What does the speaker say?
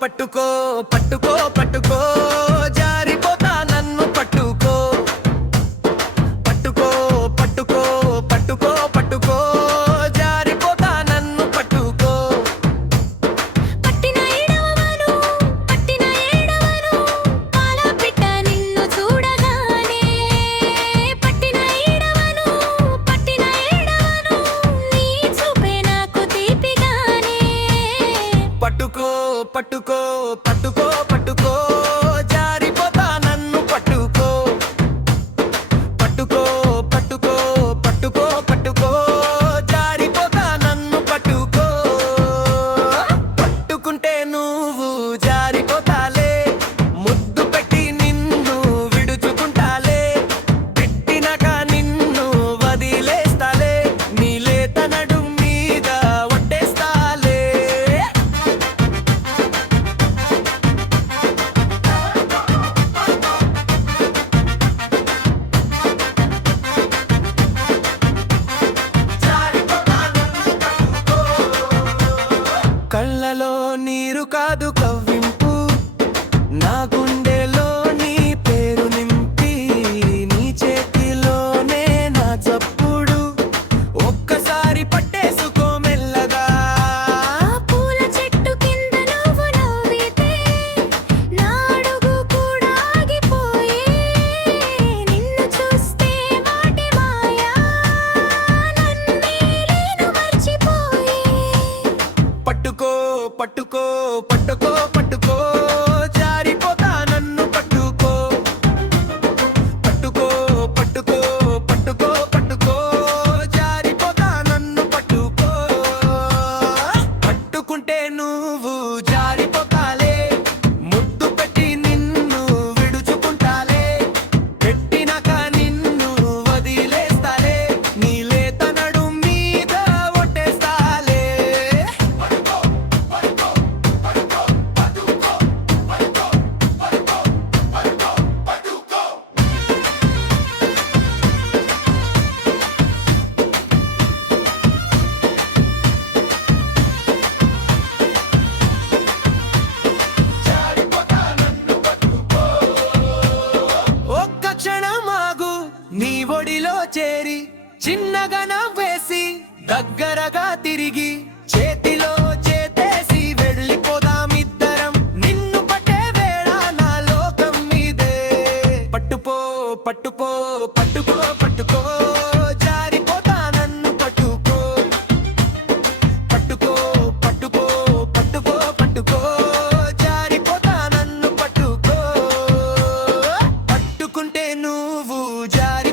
పట్టుకో పట్టుకో పట్టుకో జారిపోతా నన్ను పట్టుకో పట్టుకో పట్టుకో పట్టుకో పట్టుకో జారిపోతా నన్ను పట్టుకో పట్టిన ఏడవను పట్టిన ఏడవను పాల పిట్ట నిన్ను చూడగానే పట్టిన ఏడవను నీ చూపే నాకు తీపిగానే పట్టుకో పట్టుకో పట్టుకో పట్టుకో జారిపోతా నన్ను పట్టుకో పట్టుకో పట్టుకో పట్టుకో పట్టుకో జారిపోతా నన్ను పట్టుకో పట్టుకుంటే నువ్వు జారిపోతాలే ముద్దు పెట్టి నిన్ను విడుచుకుంటాలే పెట్టినాక నిన్ను వదిలేస్తాలే నీలేత నడుం మీద ఒట్టేస్తాలే కళ్ళలో నీరు కాదు కవ్వింపు నా గుండెలో నీ పేరు నింపి నీ చేతిలోనే నా చప్పుడు ఒక్కసారి పట్టేసుకో మెల్లగా ఆ పూల చెట్టు కింద నువ్వు నవ్వితే నా అడుగు కూడా ఆగిపోయే నిన్ను చూస్తే మాటే మాయా నన్నే నేను మర్చిపోయే పట్టుకో పట్టుకో పట్టుకో పట్టుకో జారిపోతా నన్ను పట్టుకో పట్టుకో పట్టుకో పట్టుకో పట్టుకో జారిపోతా నన్ను పట్టుకో పట్టుకుంటే నువ్వు జారిపోతాలే ముద్దు పెట్టి నిన్ను విడుచుకుంటాలే పెట్టినాక నిన్ను వదిలేస్తాలే నీలేత నడుం మీద ఒట్టేస్తాలే ఒక్క క్షణమాగు నీ ఒడిలో చేరి చిన్నగా నవ్వేసి దగ్గరగా తిరిగి చేతిలో చేతేసి వెళ్ళిపోదామిద్దరం నిన్ను పట్టే వేళ నా లోకం మీదే పట్టుపో పట్టుపో పట్టుకో పట్టుకో జారిపోతా నన్ను పట్టుకో పట్టుకో పట్టుకో పట్టుకో పట్టుకో జారిపోతా నన్ను పట్టుకో పట్టుకుంటే నువ్వు జారి